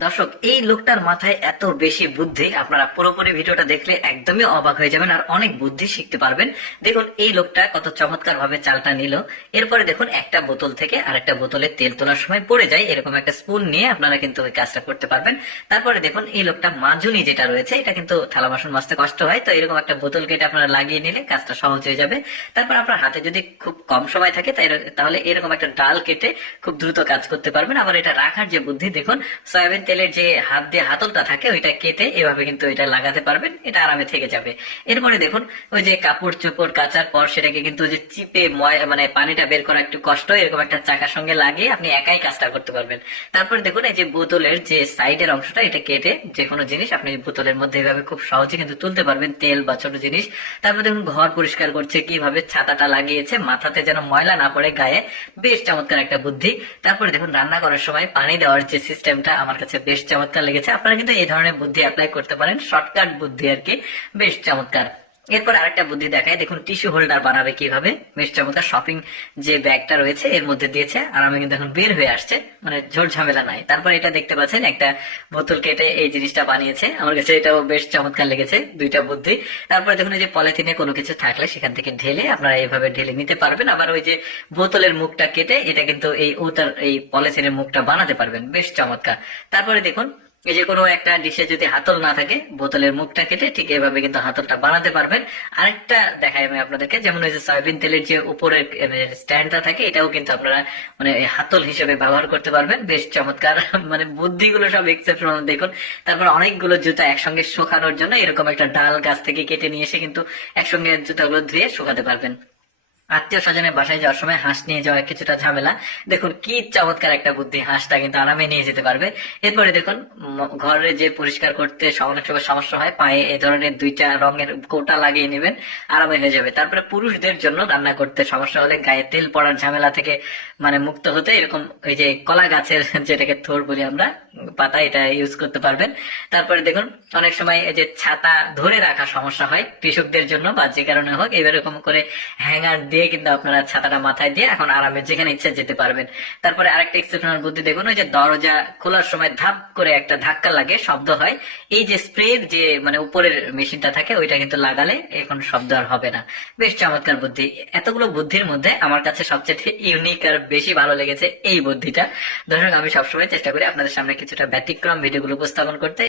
দর্শক, এই লোকটার মাথায় এত বেশি বুদ্ধি, আপনারা পুরোপুরি ভিডিওটা দেখলে একদমই অবাক হয়ে যাবেন আর অনেক বুদ্ধি শিখতে পারবেন। দেখুন এই লোকটা কত চমৎকার ভাবে চালটা নিল। এরপরে দেখুন একটা বোতল থেকে আরেকটা বোতলে তেল তোলার সময় পড়ে যায়, এরকম একটা স্পুন নিয়ে আপনারা কিন্তু ওই কাজটা করতে পারবেন। তারপরে দেখুন এই লোকটা মাজুনি যেটা রয়েছে, এটা কিন্তু থালা বাসন মাজতে কষ্ট হয়, তো এরকম একটা বোতল কেটে আপনারা লাগিয়ে নিলে কাজটা সহজ হয়ে যাবে। তারপর আপনার হাতে যদি খুব কম সময় থাকে তাহলে এরকম একটা ডাল কেটে খুব দ্রুত কাজ করতে পারবেন। আবার এটা রাখার যে বুদ্ধি, দেখুন সয়াবিন তেলের যে হাত দিয়ে হাতলটা থাকে ওইটা কেটে এভাবে কিন্তু এটা লাগাতে পারবেন, এটা আরামে থেকে যাবে। এরপরে দেখুন ওই যে কাপড় চোপড় কাচার পর সেটাকে কিন্তু যে চিপে মানে পানিটা বের করা একটু কষ্ট, এরকম একটা চাকার সঙ্গে লাগিয়ে আপনি একাই কাজটা করতে পারবেন। তারপরে দেখুন এই যে বোতলের যে সাইডের অংশটা, এটা কেটে যে কোনো জিনিস আপনি বোতলের মধ্যে এভাবে খুব সহজে কিন্তু তুলতে পারবেন, তেল বা ছোট জিনিস। তারপরে দেখুন ঘর পরিষ্কার করছে, কিভাবে ছাতাটা লাগিয়েছে মাথাতে যেন ময়লা না পড়ে গায়ে, বেশ চমৎকার একটা বুদ্ধি। তারপরে দেখুন রান্না করার সময় পানি দেওয়ার যে সিস্টেমটা আমার কাছে বেশ চমৎকার লেগেছে। আপনারা কিন্তু এই ধরনের বুদ্ধি অ্যাপ্লাই করতে পারেন, শর্টকাট বুদ্ধি আর কি, বেশ চমৎকার। এরপর আরেকটা বুদ্ধি দেখায়, দেখুন টিস্যু হোল্ডার বানাবে কিভাবে, বেশ চমৎকার। শপিং যে ব্যাগটা রয়েছে এর মধ্যে দিয়েছে আর আমি কিন্তু এখন বের হয়ে আসছে, মানে ঝোড় ঝামেলা নাই। তারপর এটা দেখতে পাচ্ছেন একটা বোতল কেটে এই জিনিসটা বানিয়েছে, আমার কাছে এটাও বেশ চমৎকার লেগেছে, দুইটা বুদ্ধি। তারপরে দেখুন এই যে পলিথিনে কোনো কিছু থাকলে সেখান থেকে ঢেলে আপনারা এইভাবে ঢেলে নিতে পারবেন। আবার ওই যে বোতলের মুখটা কেটে এটা কিন্তু এই পলিথিনের মুখটা বানাতে পারবেন, বেশ চমৎকার। তারপরে দেখুন এই যে কোনো একটা ডিশে যদি হাতল না থাকে, বোতলের মুখটা কেটে ঠিক এভাবে কিন্তু হাতলটা বানাতে পারবেন। আরেকটা দেখাই আমি আপনাদেরকে, যেমন ওই যে সয়াবিন তেলের যে উপরের স্ট্যান্ডটা থাকে, এটাও কিন্তু আপনারা মানে হাতল হিসেবে ব্যবহার করতে পারবেন, বেশ চমৎকার। মানে বুদ্ধিগুলো সব এক্সেপশনাল দেখুন। তারপর অনেকগুলো জুতা একসঙ্গে শুকানোর জন্য এরকম একটা ডাল গাছ থেকে কেটে নিয়ে এসে কিন্তু একসঙ্গে জুতাগুলো ধুয়ে শুকাতে পারবেন। আত্মীয় স্বজনের বাসায় যাওয়ার সময় হাঁস নিয়ে যাওয়া কিছুটা ঝামেলা, দেখুন কি চমৎকার একটা বুদ্ধি, হাঁসটা কিন্তু আরামে নিয়ে যেতে পারবে। এরপরে দেখুন ঘরে যে পরিষ্কার করতে অনেক সময় সমস্যা হয়, পায়ে এই ধরনের দুইটা রঙের কোটা লাগিয়ে নেবেন, আরামে হয়ে যাবে। তারপরে পুরুষদের জন্য রান্না করতে সমস্যা হলে, গায়ে তেল পড়ার ঝামেলা থেকে মানে মুক্ত হতে এরকম ওই যে কলা গাছের যেটাকে থোর বলি আমরা, পাতা, এটা ইউজ করতে পারবেন। তারপরে দেখুন অনেক সময় এই যে ছাতা ধরে রাখা সমস্যা হয় কৃষকদের জন্য বা যে কারণে হোক, এরকম করে হ্যাঙ্গার দিয়ে কিন্তু আপনারা ছাতাটা মাথায় দিয়ে এখন আরামে যেখানে ইচ্ছা যেতে পারবেন। তারপরে আরেকটা এক্সেপশনাল বুদ্ধি দেখুন, ওই যে দরজা খোলার সময় ধাপ করে একটা ধাক্কা লাগে, শব্দ হয়, এই যে স্প্রের যে মানে উপরের মেশিনটা থাকে ওইটা কিন্তু লাগালে এখন শব্দ আর হবে না, বেশ চমৎকার বুদ্ধি। এতগুলো বুদ্ধির মধ্যে আমার কাছে সবচেয়ে ইউনিক আর বেশি ভালো লেগেছে এই বুদ্ধিটা। দর্শক, আমি সবসময় চেষ্টা করি আপনাদের সামনে কিছুটা ব্যতিক্রম ভিডিওগুলো উপস্থাপন করতে।